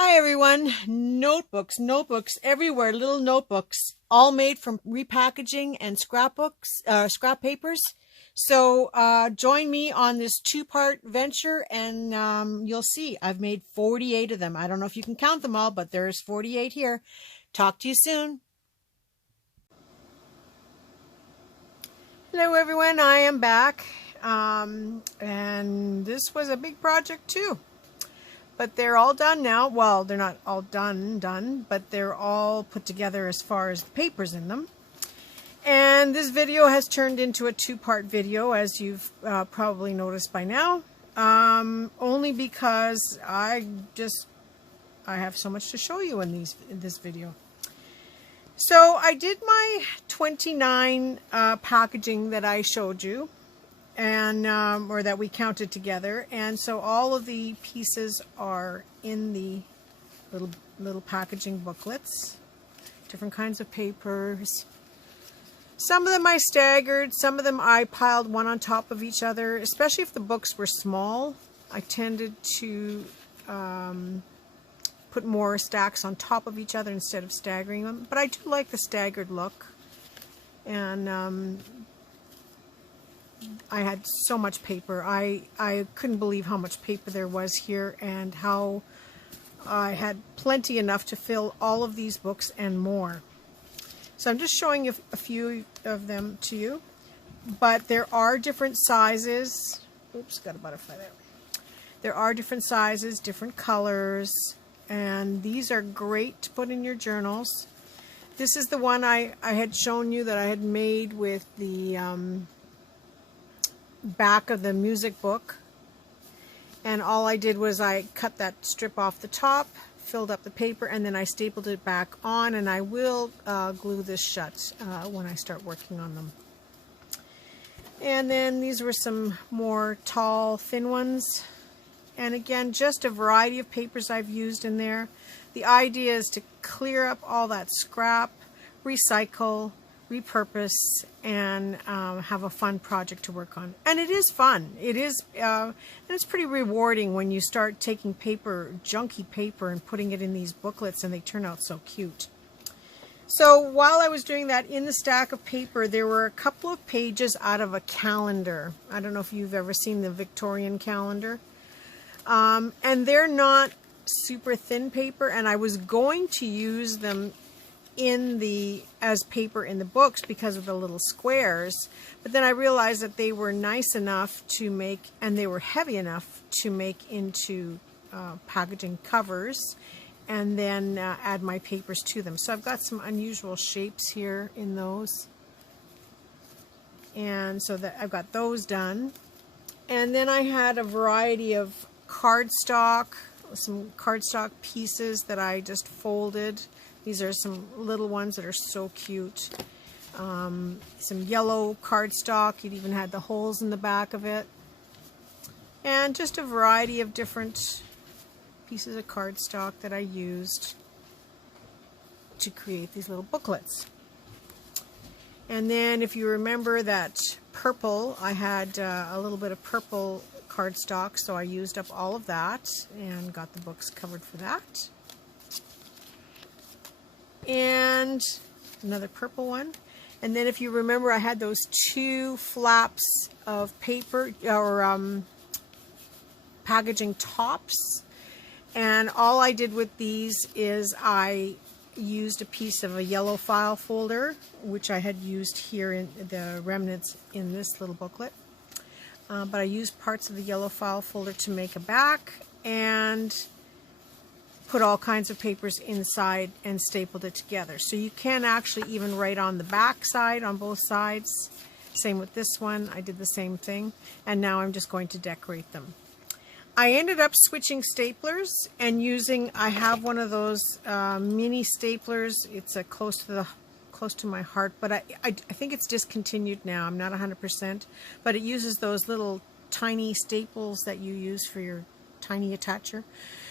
Hi everyone, notebooks everywhere, little notebooks, all made from repackaging and scrap papers. So join me on this two-part venture and you'll see I've made 48 of them. I don't know if you can count them all, but there's 48 here. Talk to you soon. Hello everyone, I am back and this was a big project too. But they're all done now. Well, they're not all done, but they're all put together as far as the papers in them. And this video has turned into a two-part video, as you've probably noticed by now. Only because I have so much to show you in this video. So I did my 29 packaging that I showed you, and or that we counted together, and so all of the pieces are in the little packaging booklets, different kinds of papers. Some of them I staggered, some of them I piled one on top of each other, especially if the books were small. I tended to put more stacks on top of each other instead of staggering them, but I do like the staggered look. And I had so much paper. I couldn't believe how much paper there was here and how I had plenty enough to fill all of these books and more. So I'm just showing you a few of them to you. But there are different sizes. Oops, got a butterfly there. There are different sizes, different colors, and these are great to put in your journals. This is the one I had shown you that I had made with the back of the music book, and all I did was I cut that strip off the top, filled up the paper, and then I stapled it back on, and I will glue this shut when I start working on them. And then these were some more tall, thin ones, and again, just a variety of papers I've used in there. The idea is to clear up all that scrap, recycle, repurpose, and have a fun project to work on. And it is fun. It is, and it's pretty rewarding when you start taking paper, junky paper, and putting it in these booklets, and they turn out so cute. So while I was doing that, in the stack of paper, there were a couple of pages out of a calendar. I don't know if you've ever seen the Victorian calendar. And they're not super thin paper, and I was going to use them as paper in the books because of the little squares, but then I realized that they were nice enough to make, and they were heavy enough to make into packaging covers, and then add my papers to them. So I've got some unusual shapes here in those, and so that I've got those done. And then I had a variety of cardstock, some cardstock pieces that I just folded. These are some little ones that are so cute. Some yellow cardstock. It even had the holes in the back of it. And just a variety of different pieces of cardstock that I used to create these little booklets. And then if you remember that purple, I had a little bit of purple cardstock, so I used up all of that and got the books covered for that. And another purple one. And then if you remember, I had those two flaps of paper or packaging tops, and all I did with these is I used a piece of a yellow file folder, which I had used here in the remnants in this little booklet, but I used parts of the yellow file folder to make a back, and put all kinds of papers inside and stapled it together. So you can actually even write on the back side on both sides. Same with this one. I did the same thing. And now I'm just going to decorate them. I ended up switching staplers and using, I have one of those mini staplers. It's close to my heart, but I think it's discontinued now. I'm not 100%, but it uses those little tiny staples that you use for your tiny attacher.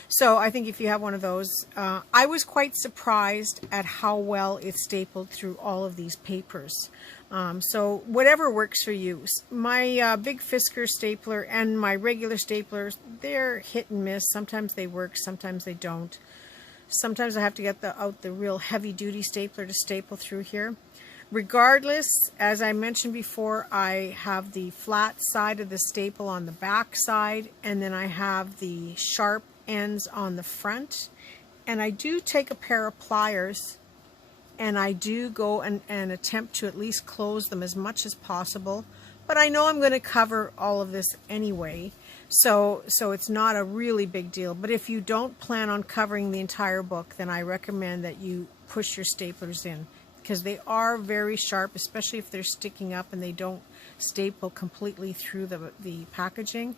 So I think if you have one of those, I was quite surprised at how well it stapled through all of these papers. So whatever works for you. My Big Fisker stapler and my regular staplers, they're hit and miss. Sometimes they work, sometimes they don't. Sometimes I have to get out the real heavy-duty stapler to staple through here. Regardless, as I mentioned before, I have the flat side of the staple on the back side, and then I have the sharp ends on the front. And I do take a pair of pliers, and I do go and attempt to at least close them as much as possible. But I know I'm going to cover all of this anyway, so it's not a really big deal. But if you don't plan on covering the entire book, then I recommend that you push your staplers in, because they are very sharp, especially if they're sticking up and they don't staple completely through the packaging.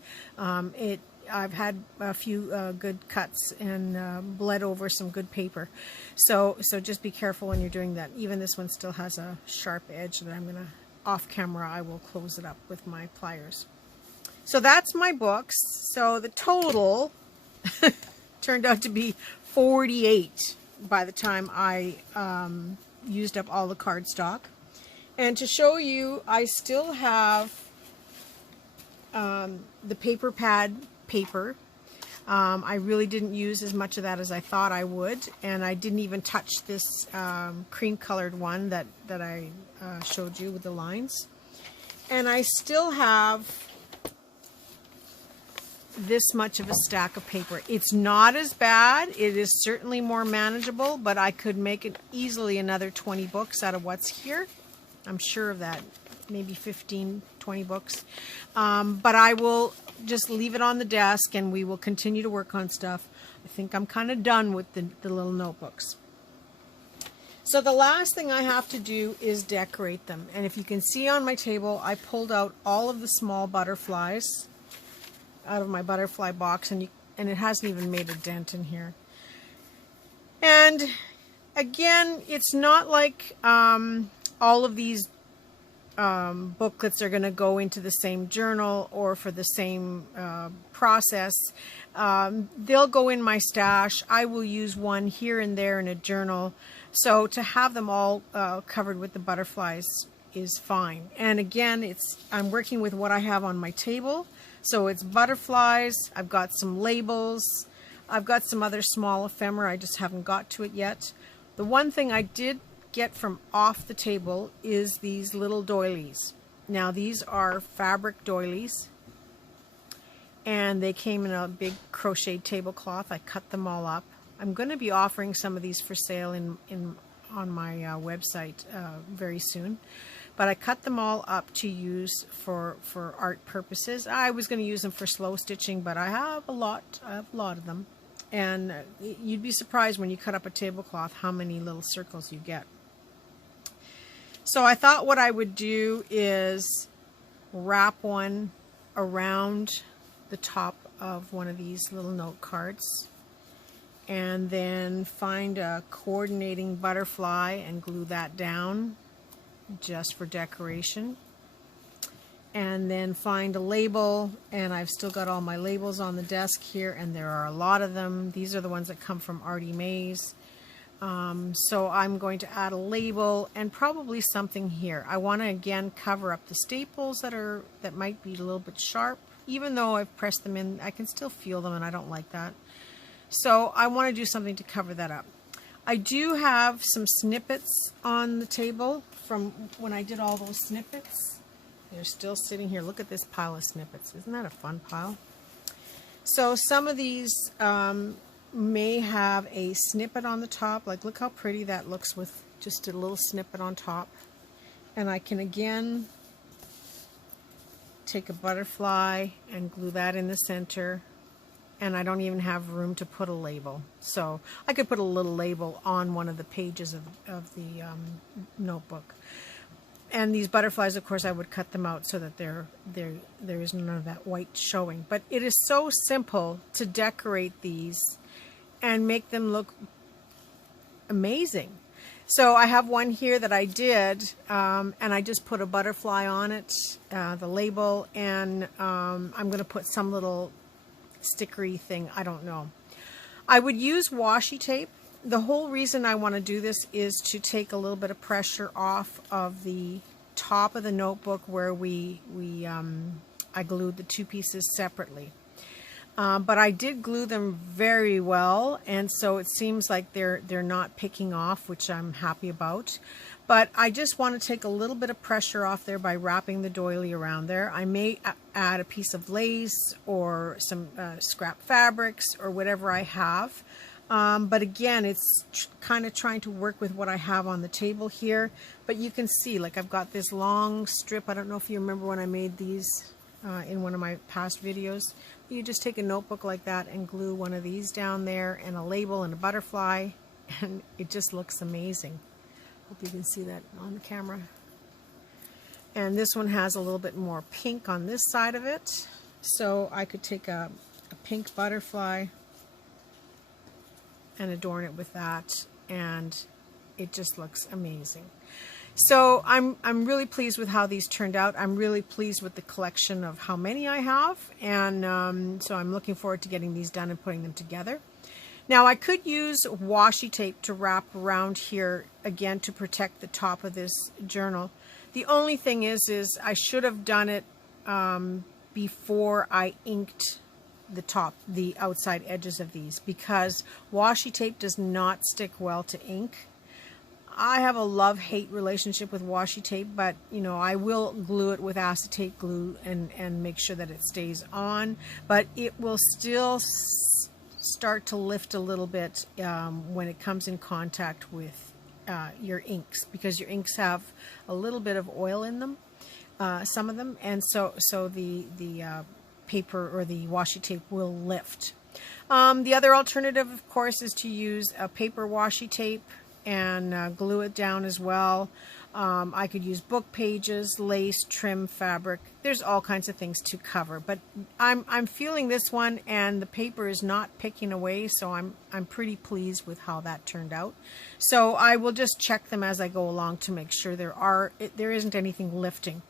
I've had a few good cuts and bled over some good paper. So just be careful when you're doing that. Even this one still has a sharp edge that I'm going to, off camera, I will close it up with my pliers. So that's my books. So the total turned out to be 48 by the time I used up all the cardstock. And to show you, I still have the paper pad paper. I really didn't use as much of that as I thought I would, and I didn't even touch this cream colored one that I showed you with the lines. And I still have this much of a stack of paper. It's not as bad. It is certainly more manageable, but I could make it easily another 20 books out of what's here. I'm sure of that. Maybe 15, 20 books. But I will just leave it on the desk and we will continue to work on stuff. I think I'm kind of done with the little notebooks. So the last thing I have to do is decorate them. And if you can see on my table, I pulled out all of the small butterflies out of my butterfly box, and it hasn't even made a dent in here. And again, it's not like all of these booklets are going to go into the same journal or for the same process. They'll go in my stash. I will use one here and there in a journal. So to have them all covered with the butterflies is fine. And again, I'm working with what I have on my table. So it's butterflies, I've got some labels, I've got some other small ephemera, I just haven't got to it yet. The one thing I did get from off the table is these little doilies. Now these are fabric doilies, and they came in a big crocheted tablecloth. I cut them all up. I'm going to be offering some of these for sale on my website very soon. But I cut them all up to use for art purposes. I was going to use them for slow stitching, but I have a lot of them. And you'd be surprised when you cut up a tablecloth how many little circles you get. So I thought what I would do is wrap one around the top of one of these little note cards, and then find a coordinating butterfly and glue that down just for decoration, and then find a label. And I've still got all my labels on the desk here, and there are a lot of them. These are the ones that come from Artie Mays. So I'm going to add a label and probably something here. I want to again cover up the staples that might be a little bit sharp. Even though I've pressed them in, I can still feel them, and I don't like that. So I want to do something to cover that up. I do have some snippets on the table from when I did all those snippets. They're still sitting here. Look at this pile of snippets. Isn't that a fun pile? So some of these may have a snippet on the top. Like, look how pretty that looks with just a little snippet on top. And I can again take a butterfly and glue that in the center. And I don't even have room to put a label. So I could put a little label on one of the pages of the notebook. And these butterflies, of course, I would cut them out so that there is none of that white showing. But it is so simple to decorate these and make them look amazing. So I have one here that I did, and I just put a butterfly on it, the label, and I'm going to put some little stickery thing. I don't know. I would use washi tape. The whole reason I want to do this is to take a little bit of pressure off of the top of the notebook where I glued the two pieces separately. But I did glue them very well, and so it seems like they're not picking off, which I'm happy about. But I just want to take a little bit of pressure off there by wrapping the doily around there. I may add a piece of lace or some scrap fabrics or whatever I have. But again, it's kind of trying to work with what I have on the table here. But you can see, like, I've got this long strip. I don't know if you remember when I made these in one of my past videos. You just take a notebook like that and glue one of these down there and a label and a butterfly, and it just looks amazing. Hope you can see that on the camera. And this one has a little bit more pink on this side of it, so I could take a pink butterfly and adorn it with that, and it just looks amazing. So I'm really pleased with how these turned out. I'm really pleased with the collection of how many I have, and so I'm looking forward to getting these done and putting them together. Now I could use washi tape to wrap around here again to protect the top of this journal. The only thing is I should have done it before I inked the outside edges of these, because washi tape does not stick well to ink. I have a love-hate relationship with washi tape, but you know, I will glue it with acetate glue and make sure that it stays on, but it will still start to lift a little bit when it comes in contact with your inks, because your inks have a little bit of oil in them, some of them, and so the paper or the washi tape will lift. The other alternative, of course, is to use a paper washi tape and glue it down as well. I could use book pages, lace, trim, fabric. There's all kinds of things to cover, but I'm feeling this one, and the paper is not picking away, so I'm pretty pleased with how that turned out. So I will just check them as I go along to make sure there isn't anything lifting.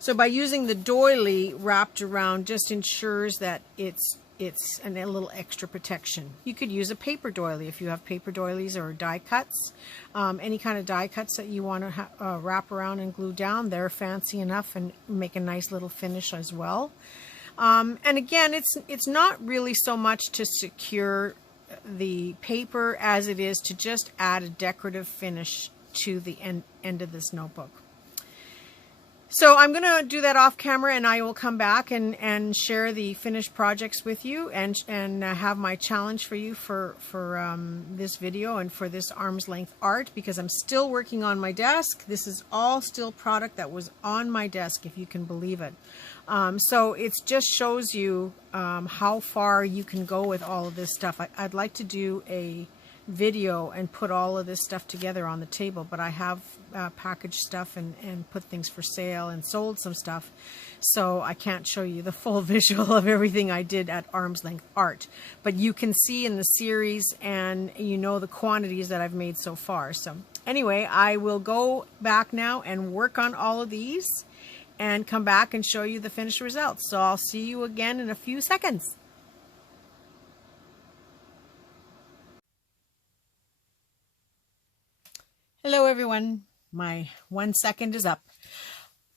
So by using the doily wrapped around just ensures that it's a little extra protection. You could use a paper doily if you have paper doilies or die cuts. Any kind of die cuts that you want to wrap around and glue down, they're fancy enough and make a nice little finish as well. And again, it's not really so much to secure the paper as it is to just add a decorative finish to the end of this notebook. So I'm going to do that off camera, and I will come back and share the finished projects with you, and have my challenge for you for this video and for this arm's length art, because I'm still working on my desk. This is all still product that was on my desk, if you can believe it. So it just shows you how far you can go with all of this stuff. I'd like to do a video and put all of this stuff together on the table, but I have packaged stuff and put things for sale and sold some stuff, so I can't show you the full visual of everything I did at Arm's Length Art, but you can see in the series, and you know the quantities that I've made so far. So anyway, I will go back now and work on all of these and come back and show you the finished results. So I'll see you again in a few seconds. Hello everyone, my 1 second is up.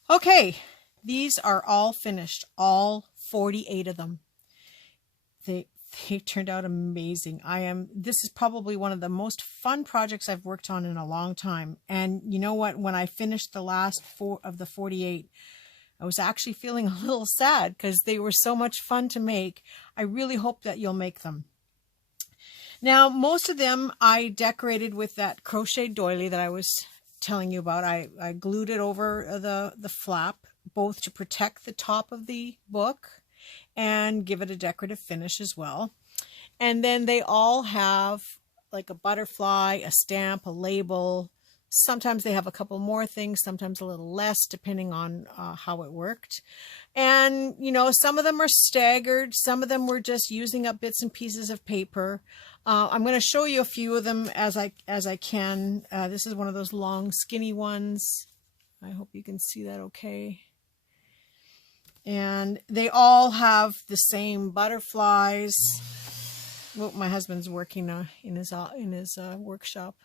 Okay, these are all finished, all 48 of them. They turned out amazing. This is probably one of the most fun projects I've worked on in a long time. And you know what, when I finished the last 4 of the 48, I was actually feeling a little sad because they were so much fun to make. I really hope that you'll make them. Now, most of them I decorated with that crochet doily that I was telling you about. I glued it over the flap, both to protect the top of the book and give it a decorative finish as well. And then they all have like a butterfly, a stamp, a label. Sometimes they have a couple more things, sometimes a little less, depending on how it worked. And, you know, some of them are staggered. Some of them were just using up bits and pieces of paper. I'm going to show you a few of them as I can. This is one of those long, skinny ones. I hope you can see that okay. And they all have the same butterflies. Well, my husband's working in his workshop.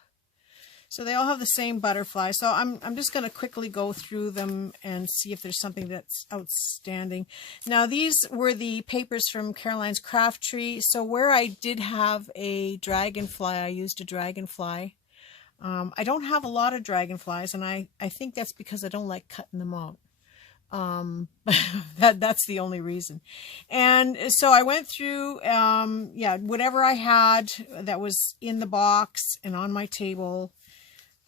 So they all have the same butterfly. So I'm just going to quickly go through them and see if there's something that's outstanding. Now these were the papers from Caroline's Craft Tree. So where I did have a dragonfly, I used a dragonfly. I don't have a lot of dragonflies, and I think that's because I don't like cutting them out. That's the only reason. And so I went through, yeah, whatever I had that was in the box and on my table.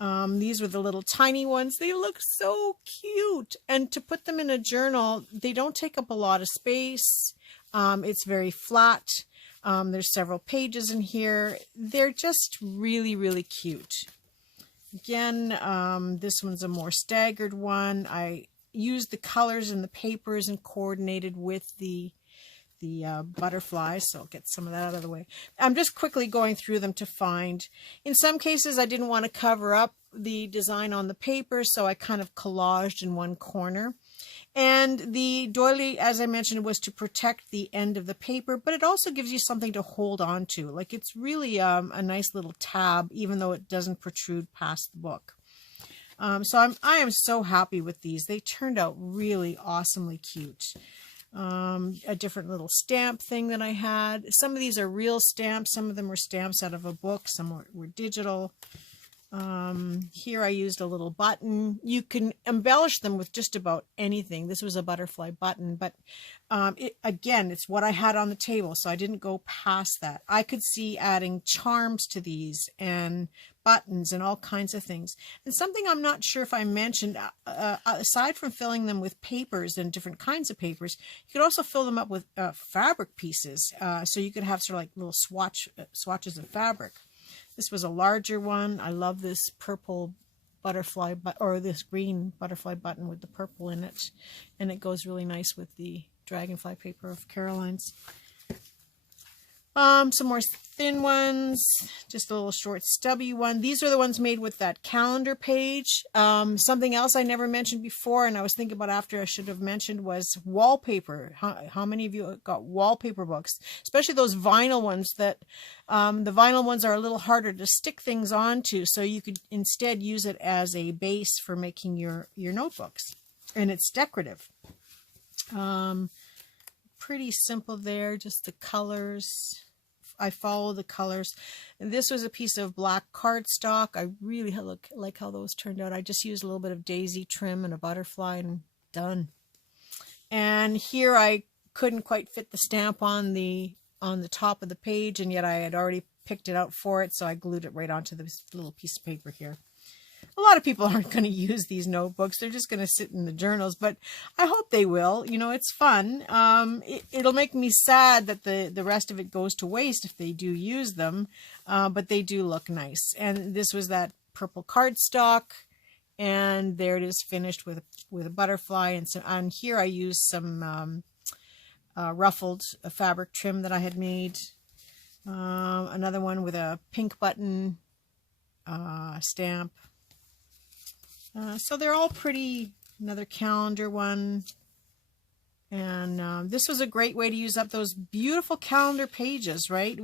These were the little tiny ones. They look so cute. And to put them in a journal, they don't take up a lot of space. It's very flat. There's several pages in here. They're just really, really cute. Again, this one's a more staggered one. I used the colors in the papers and coordinated with the butterflies, so I'll get some of that out of the way. I'm just quickly going through them to find. In some cases I didn't want to cover up the design on the paper, so I kind of collaged in one corner. And the doily, as I mentioned, was to protect the end of the paper, but it also gives you something to hold on to. Like, it's really a nice little tab, even though it doesn't protrude past the book. So I am so happy with these. They turned out really awesomely cute. A different little stamp thing that I had. Some of these are real stamps. Some of them were stamps out of a book. Some were digital. Here I used a little button. You can embellish them with just about anything. This was a butterfly button, but again, it's what I had on the table, so I didn't go past that. I could see adding charms to these and buttons and all kinds of things. And something I'm not sure if I mentioned, aside from filling them with papers and different kinds of papers, you could also fill them up with fabric pieces. So you could have sort of like little swatches of fabric. This was a larger one. I love this purple butterfly, or this green butterfly button with the purple in it. And it goes really nice with the dragonfly paper of Caroline's. Some more thin ones, just a little short stubby one. These are the ones made with that calendar page. Something else I never mentioned before, and I was thinking about after I should have mentioned, was wallpaper. How many of you got wallpaper books? Especially those vinyl ones that, the vinyl ones are a little harder to stick things onto, so you could instead use it as a base for making your notebooks. And it's decorative. Pretty simple there, just the colors. I follow the colors. And this was a piece of black cardstock. I really like how those turned out. I just used a little bit of daisy trim and a butterfly and done. And here I couldn't quite fit the stamp on the top of the page, and yet I had already picked it out for it, so I glued it right onto this little piece of paper here. A lot of people aren't going to use these notebooks. They're just going to sit in the journals, but I hope they will. You know, it's fun. It'll make me sad that the rest of it goes to waste if they do use them, but they do look nice. And this was that purple cardstock, and there it is finished with a butterfly. And so on here I used some ruffled fabric trim that I had made. Another one with a pink button stamp. So they're all pretty. Another calendar one. And this was a great way to use up those beautiful calendar pages, right?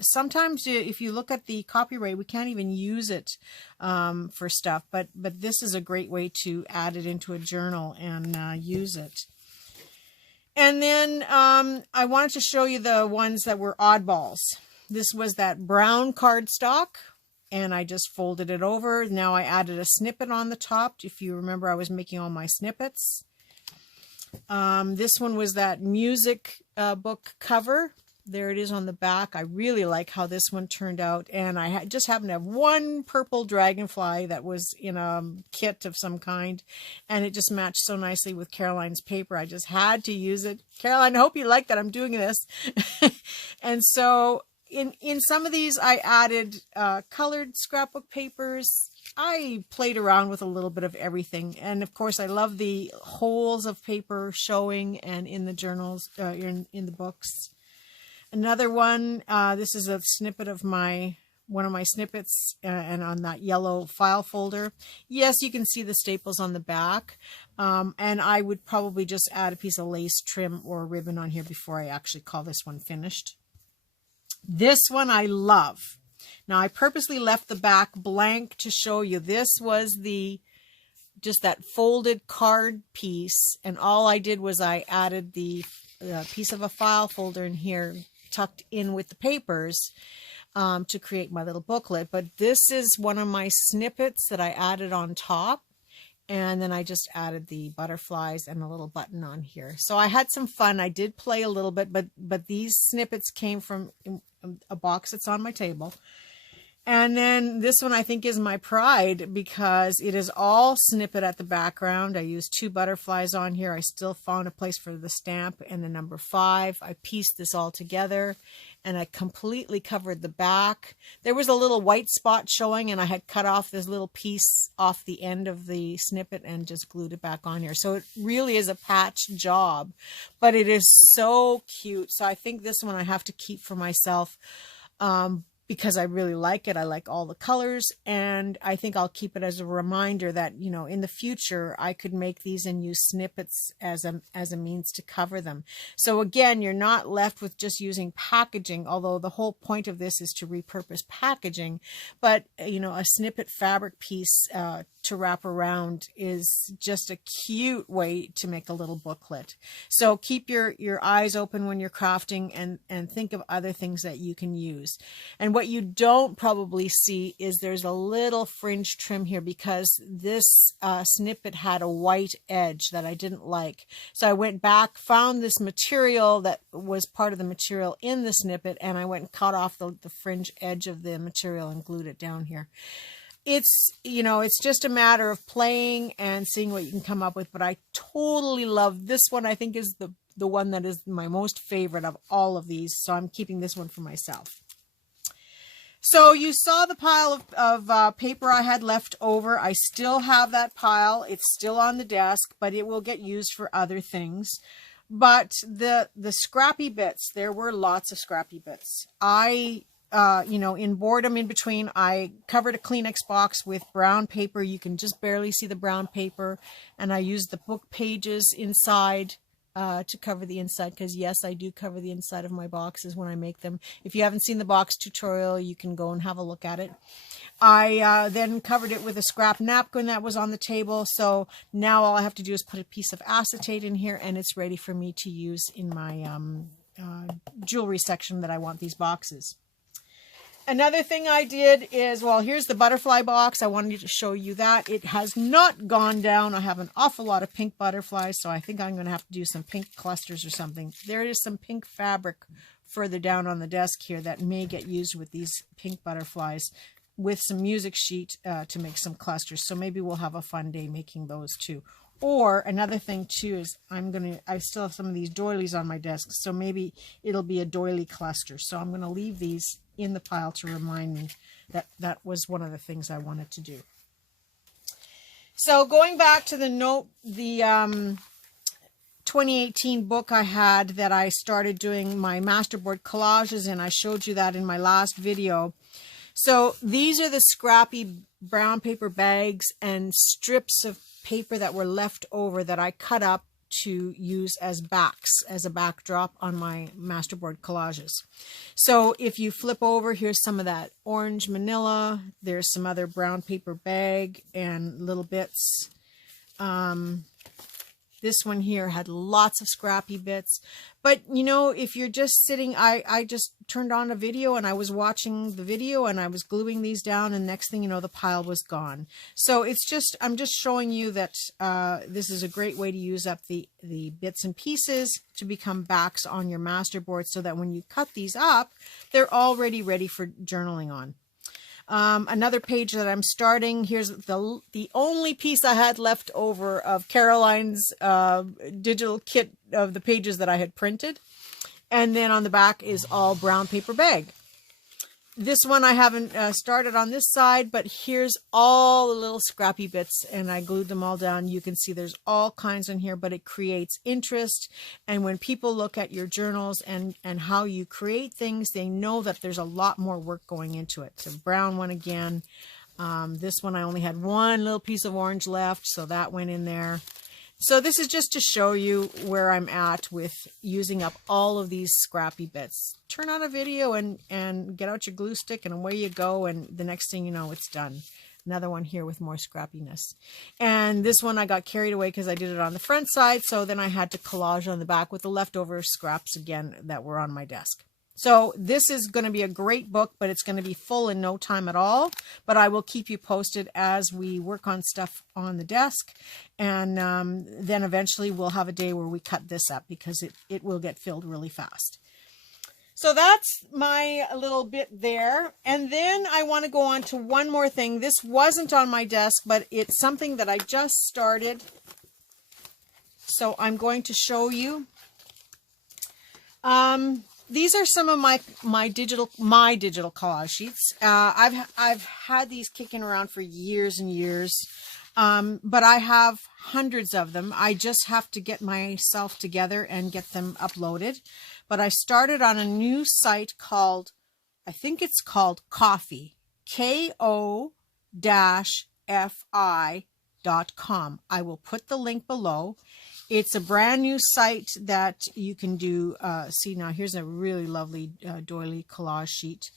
Sometimes if you look at the copyright, we can't even use it for stuff, but this is a great way to add it into a journal and use it. And then I wanted to show you the ones that were oddballs. This was that brown cardstock, and I just folded it over. Now I added a snippet on the top. If you remember, I was making all my snippets. This one was that music book cover. There it is on the back. I really like how this one turned out. And I just happened to have one purple dragonfly that was in a kit of some kind. And it just matched so nicely with Caroline's paper. I just had to use it. Caroline, I hope you like that I'm doing this. And so in some of these, I added colored scrapbook papers. I played around with a little bit of everything. And of course, I love the holes of paper showing and in the journals, in the books. Another one, this is a snippet of my one of my snippets and on that yellow file folder. Yes, you can see the staples on the back. And I would probably just add a piece of lace trim or ribbon on here before I actually call this one finished. This one I love. Now I purposely left the back blank to show you. This was just that folded card piece, and all I did was I added the piece of a file folder in here tucked in with the papers to create my little booklet. But this is one of my snippets that I added on top, and then I just added the butterflies and a little button on here. So I had some fun. I did play a little bit, but these snippets came from a box that's on my table. And then this one I think is my pride because it is all snippet at the background. I used 2 butterflies on here. I still found a place for the stamp and the number 5. I pieced this all together and I completely covered the back. There was a little white spot showing and I had cut off this little piece off the end of the snippet and just glued it back on here. So it really is a patch job, but it is so cute. So I think this one I have to keep for myself. Because I really like it. I like all the colors, and I think I'll keep it as a reminder that, you know, in the future I could make these and use snippets as a means to cover them. So again, you're not left with just using packaging, although the whole point of this is to repurpose packaging. But, you know, a snippet fabric piece to wrap around is just a cute way to make a little booklet. So keep your eyes open when you're crafting and think of other things that you can use. And what you don't probably see is there's a little fringe trim here because this snippet had a white edge that I didn't like. So I went back, found this material that was part of the material in the snippet, and I went and cut off the fringe edge of the material and glued it down here. It's, you know, it's just a matter of playing and seeing what you can come up with, but I totally love this one. I think is the one that is my most favorite of all of these, so I'm keeping this one for myself. So you saw the pile of paper I had left over. I still have that pile. It's still on the desk, but it will get used for other things. But the scrappy bits, there were lots of scrappy bits. You know, in boredom in between, I covered a Kleenex box with brown paper. You can just barely see the brown paper. And I used the book pages inside to cover the inside, because yes, I do cover the inside of my boxes when I make them. If you haven't seen the box tutorial, you can go and have a look at it. I then covered it with a scrap napkin that was on the table. So now all I have to do is put a piece of acetate in here and it's ready for me to use in my jewelry section that I want these boxes. Another thing I did is, well, here's the butterfly box. I wanted to show you that. It has not gone down. I have an awful lot of pink butterflies, so I think I'm going to have to do some pink clusters or something. There is some pink fabric further down on the desk here that may get used with these pink butterflies with some music sheet to make some clusters. So maybe we'll have a fun day making those too. Or another thing too is I still have some of these doilies on my desk, so maybe it'll be a doily cluster. So I'm going to leave these in the pile to remind me that that was one of the things I wanted to do. So going back to the 2018 book I had that I started doing my masterboard collages in, I showed you that in my last video. So these are the scrappy brown paper bags and strips of paper that were left over that I cut up to use as backs, as a backdrop on my masterboard collages. So if you flip over, here's some of that orange manila. There's some other brown paper bag and little bits. This one here had lots of scrappy bits. But, you know, if you're just sitting, I just turned on a video and I was watching the video and I was gluing these down, and next thing you know, the pile was gone. So it's just, I'm just showing you that this is a great way to use up the bits and pieces to become backs on your masterboard so that when you cut these up, they're already ready for journaling on. Another page that I'm starting, here's the only piece I had left over of Caroline's digital kit of the pages that I had printed. And then on the back is all brown paper bag. This one I haven't started on this side, but here's all the little scrappy bits, and I glued them all down. You can see there's all kinds in here, but it creates interest. And when people look at your journals and how you create things, they know that there's a lot more work going into it. So brown one again. This one I only had one little piece of orange left, so that went in there. So this is just to show you where I'm at with using up all of these scrappy bits. Turn on a video and get out your glue stick and away you go, and the next thing you know, it's done. Another one here with more scrappiness. And this one I got carried away because I did it on the front side, so then I had to collage on the back with the leftover scraps again that were on my desk. So this is going to be a great book, but it's going to be full in no time at all. But I will keep you posted as we work on stuff on the desk. And then eventually we'll have a day where we cut this up because it will get filled really fast. So that's my little bit there. And then I want to go on to one more thing. This wasn't on my desk, but it's something that I just started. So I'm going to show you. These are some of my digital collage sheets. I've had these kicking around for years and years, but I have hundreds of them. I just have to get myself together and get them uploaded. But I started on a new site called, I think it's called Ko-fi, ko-fi.com. I will put the link below. It's a brand new site that you can do. See now, here's a really lovely doily collage sheet.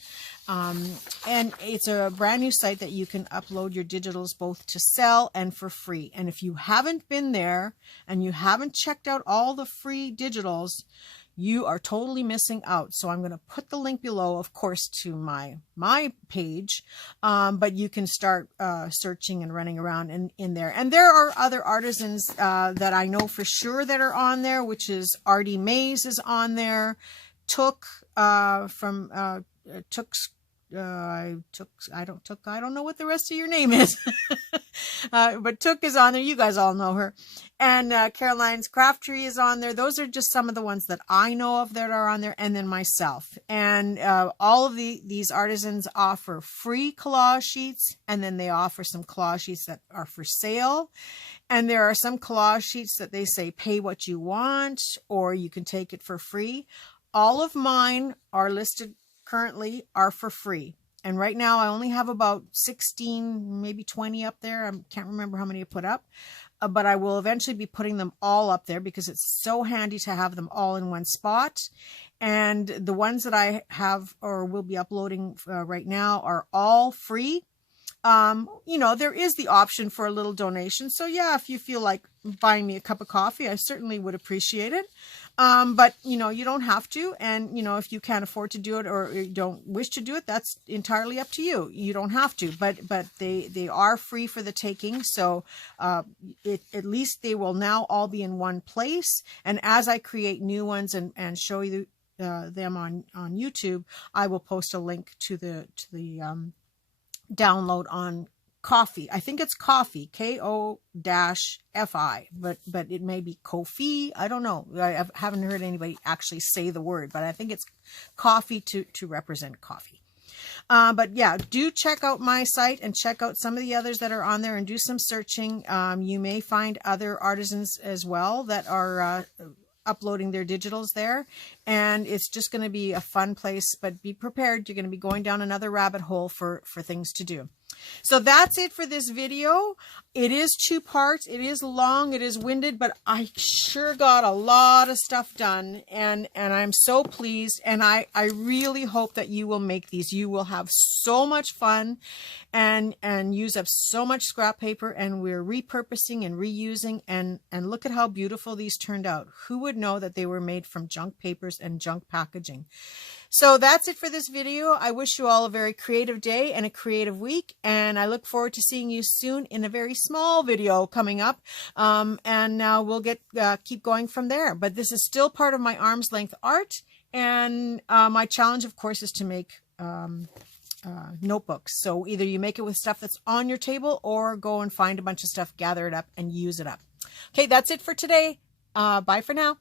And it's a brand new site that you can upload your digitals both to sell and for free. And if you haven't been there and you haven't checked out all the free digitals, you are totally missing out. So I'm going to put the link below, of course, to my page, but you can start searching and running around in there. And there are other artisans that I know for sure that are on there, which is Artie Mays is on there. Took from I don't know what the rest of your name is, but Took is on there. You guys all know her. And Caroline's Craft Tree is on there. Those are just some of the ones that I know of that are on there, and then myself. And all of these artisans offer free collage sheets, and then they offer some collage sheets that are for sale. And there are some collage sheets that they say pay what you want, or you can take it for free. All of mine are listed currently are for free. And right now I only have about 16, maybe 20 up there. I can't remember how many I put up, but I will eventually be putting them all up there because it's so handy to have them all in one spot. And the ones that I have or will be uploading right now are all free. You know, there is the option for a little donation. So yeah, if you feel like buying me a cup of coffee, I certainly would appreciate it. But you know, you don't have to. And you know, if you can't afford to do it or you don't wish to do it, that's entirely up to you. You don't have to, but they are free for the taking. So, at least they will now all be in one place. And as I create new ones and show you them on YouTube, I will post a link to the download on Ko-fi. I think it's Ko-fi, Ko-fi, but it may be Ko-fi. I don't know. I haven't heard anybody actually say the word, but I think it's Ko-fi to represent coffee. But yeah, do check out my site and check out some of the others that are on there and do some searching. You may find other artisans as well that are uploading their digitals there, and it's just going to be a fun place, but be prepared. You're going to be going down another rabbit hole for things to do. So that's it for this video. It is 2 parts. It is long. It is winded, but I sure got a lot of stuff done, and I'm so pleased. And I really hope that you will make these. You will have so much fun and use up so much scrap paper, and we're repurposing and reusing, and look at how beautiful these turned out. Who would know that they were made from junk papers and junk packaging? So that's it for this video. I wish you all a very creative day and a creative week, and I look forward to seeing you soon in a very small video coming up, and now we'll keep going from there. But this is still part of my arm's length art, and my challenge, of course, is to make notebooks. So either you make it with stuff that's on your table, or go and find a bunch of stuff, gather it up, and use it up. Okay, that's it for today. Bye for now.